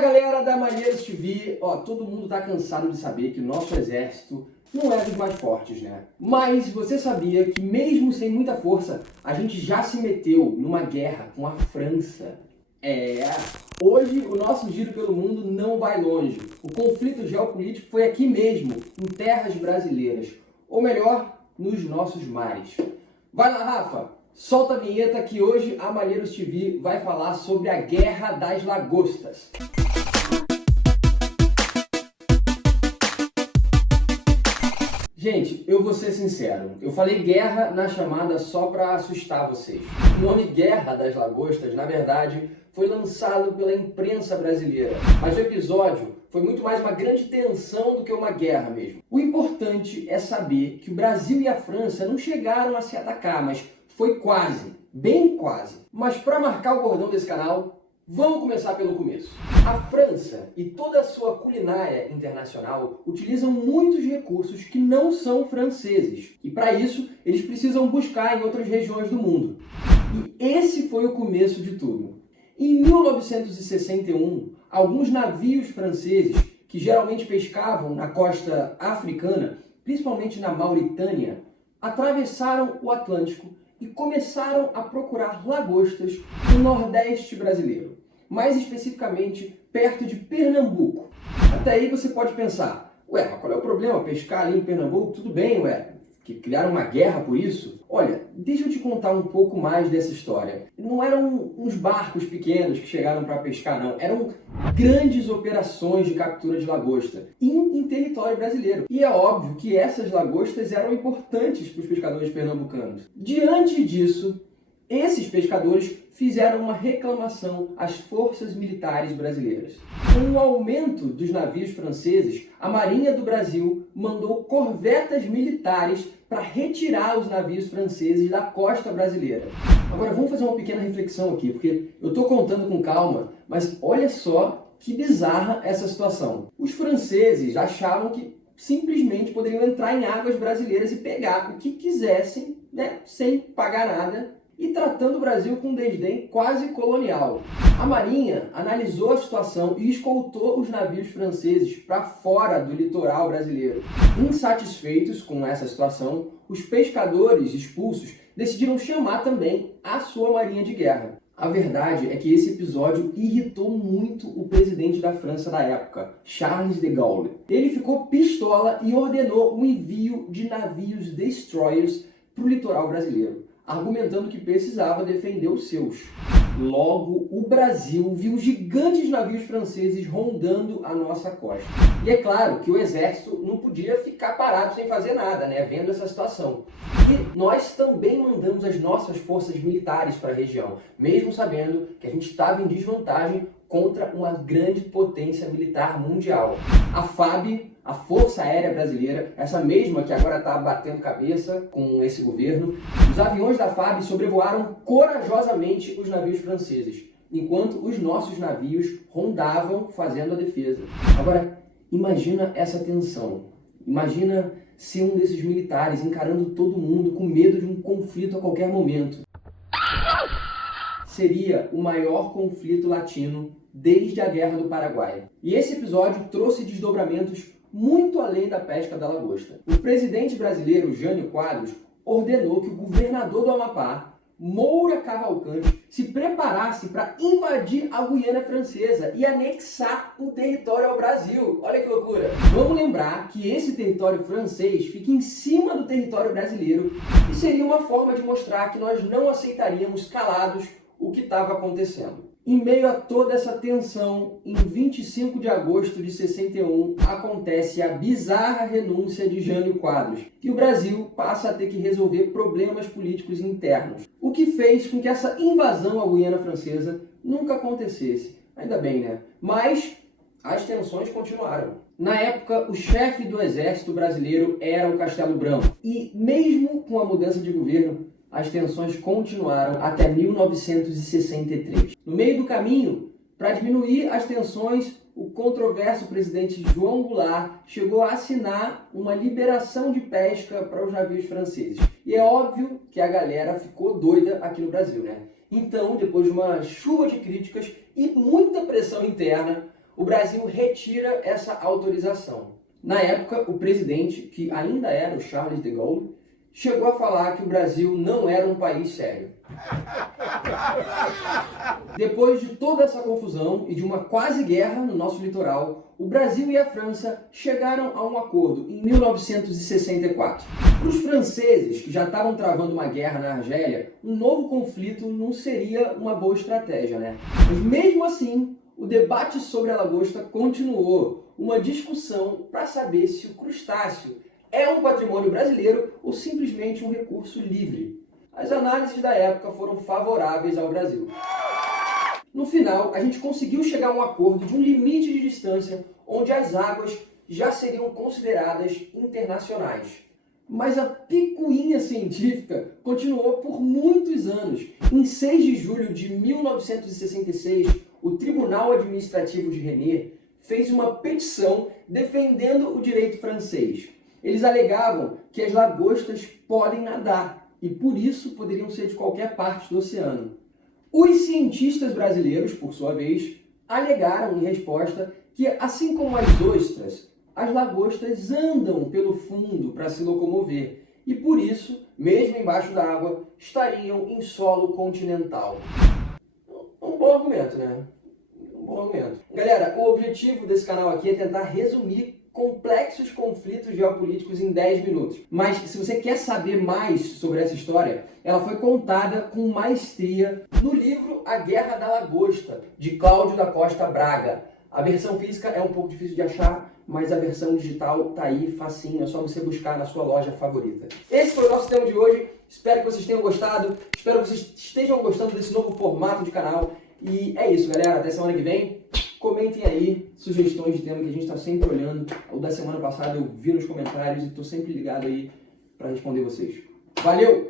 Galera da Malheiros TV, todo mundo tá cansado de saber que o nosso exército não é dos mais fortes, né? Mas você sabia que mesmo sem muita força, a gente já se meteu numa guerra com a França? Hoje o nosso giro pelo mundo não vai longe. O conflito geopolítico foi aqui mesmo, em terras brasileiras. Ou melhor, nos nossos mares. Vai lá, Rafa! Solta a vinheta que hoje a Malheiros TV vai falar sobre a Guerra das Lagostas. Gente, eu vou ser sincero, eu falei guerra na chamada só para assustar vocês. O nome Guerra das Lagostas, na verdade, foi lançado pela imprensa brasileira, mas o episódio foi muito mais uma grande tensão do que uma guerra mesmo. O importante é saber que o Brasil e a França não chegaram a se atacar, mas foi quase, bem quase. Mas para marcar o bordão desse canal, vamos começar pelo começo. A França e toda a sua culinária internacional utilizam muitos recursos que não são franceses. E para isso, eles precisam buscar em outras regiões do mundo. E esse foi o começo de tudo. Em 1961, alguns navios franceses, que geralmente pescavam na costa africana, principalmente na Mauritânia, atravessaram o Atlântico e começaram a procurar lagostas no Nordeste brasileiro, mais especificamente perto de Pernambuco. Até aí você pode pensar, mas qual é o problema? Pescar ali em Pernambuco? Tudo bem, que criaram uma guerra por isso? Olha, deixa eu te contar um pouco mais dessa história. Não eram uns barcos pequenos que chegaram para pescar, não. Eram grandes operações de captura de lagosta em território brasileiro. E é óbvio que essas lagostas eram importantes para os pescadores pernambucanos. Diante disso, esses pescadores fizeram uma reclamação às forças militares brasileiras. Com o aumento dos navios franceses, a Marinha do Brasil mandou corvetas militares para retirar os navios franceses da costa brasileira. Agora vamos fazer uma pequena reflexão aqui, porque eu estou contando com calma, mas olha só que bizarra essa situação. Os franceses achavam que simplesmente poderiam entrar em águas brasileiras e pegar o que quisessem, sem pagar nada, e tratando o Brasil com um desdém quase colonial. A Marinha analisou a situação e escoltou os navios franceses para fora do litoral brasileiro. Insatisfeitos com essa situação, os pescadores expulsos decidiram chamar também a sua marinha de guerra. A verdade é que esse episódio irritou muito o presidente da França da época, Charles de Gaulle. Ele ficou pistola e ordenou o envio de navios destroyers para o litoral brasileiro, argumentando que precisava defender os seus. Logo, o Brasil viu gigantes navios franceses rondando a nossa costa. E é claro que o exército não podia ficar parado sem fazer nada, vendo essa situação. E nós também mandamos as nossas forças militares para a região, mesmo sabendo que a gente estava em desvantagem contra uma grande potência militar mundial. A FAB, a Força Aérea Brasileira, essa mesma que agora está batendo cabeça com esse governo, os aviões da FAB sobrevoaram corajosamente os navios franceses, enquanto os nossos navios rondavam fazendo a defesa. Agora, imagina essa tensão. Imagina ser um desses militares encarando todo mundo com medo de um conflito a qualquer momento. Seria o maior conflito latino desde a Guerra do Paraguai. E esse episódio trouxe desdobramentos muito além da pesca da lagosta. O presidente brasileiro, Jânio Quadros, ordenou que o governador do Amapá, Moura Cavalcante, se preparasse para invadir a Guiana Francesa e anexar o território ao Brasil. Olha que loucura! Vamos lembrar que esse território francês fica em cima do território brasileiro e seria uma forma de mostrar que nós não aceitaríamos calados o que estava acontecendo. Em meio a toda essa tensão, em 25 de agosto de 61, acontece a bizarra renúncia de Jânio Quadros, e o Brasil passa a ter que resolver problemas políticos internos, o que fez com que essa invasão à Guiana Francesa nunca acontecesse. Ainda bem, Mas as tensões continuaram. Na época, o chefe do exército brasileiro era o Castelo Branco, e mesmo com a mudança de governo, as tensões continuaram até 1963. No meio do caminho, para diminuir as tensões, o controverso presidente João Goulart chegou a assinar uma liberação de pesca para os navios franceses. E é óbvio que a galera ficou doida aqui no Brasil, Então, depois de uma chuva de críticas e muita pressão interna, o Brasil retira essa autorização. Na época, o presidente, que ainda era o Charles de Gaulle, chegou a falar que o Brasil não era um país sério. Depois de toda essa confusão e de uma quase guerra no nosso litoral, o Brasil e a França chegaram a um acordo em 1964. Para os franceses, que já estavam travando uma guerra na Argélia, um novo conflito não seria uma boa estratégia, né? Mas mesmo assim, o debate sobre a lagosta continuou, uma discussão para saber se o crustáceo é um patrimônio brasileiro ou simplesmente um recurso livre. As análises da época foram favoráveis ao Brasil. No final, a gente conseguiu chegar a um acordo de um limite de distância onde as águas já seriam consideradas internacionais. Mas a picuinha científica continuou por muitos anos. Em 6 de julho de 1966, o Tribunal Administrativo de Rennes fez uma petição defendendo o direito francês. Eles alegavam que as lagostas podem nadar e, por isso, poderiam ser de qualquer parte do oceano. Os cientistas brasileiros, por sua vez, alegaram em resposta que, assim como as ostras, as lagostas andam pelo fundo para se locomover e, por isso, mesmo embaixo da água, estariam em solo continental. Um bom argumento, né? Um bom argumento. Galera, o objetivo desse canal aqui é tentar resumir complexos conflitos geopolíticos em 10 minutos. Mas se você quer saber mais sobre essa história, ela foi contada com maestria no livro A Guerra da Lagosta, de Cláudio da Costa Braga. A versão física é um pouco difícil de achar, mas a versão digital tá aí, facinho, é só você buscar na sua loja favorita. Esse foi o nosso tema de hoje, espero que vocês tenham gostado, espero que vocês estejam gostando desse novo formato de canal. E é isso, galera, até semana que vem. Comentem aí sugestões de tema que a gente está sempre olhando. O da semana passada eu vi nos comentários e estou sempre ligado aí para responder vocês. Valeu!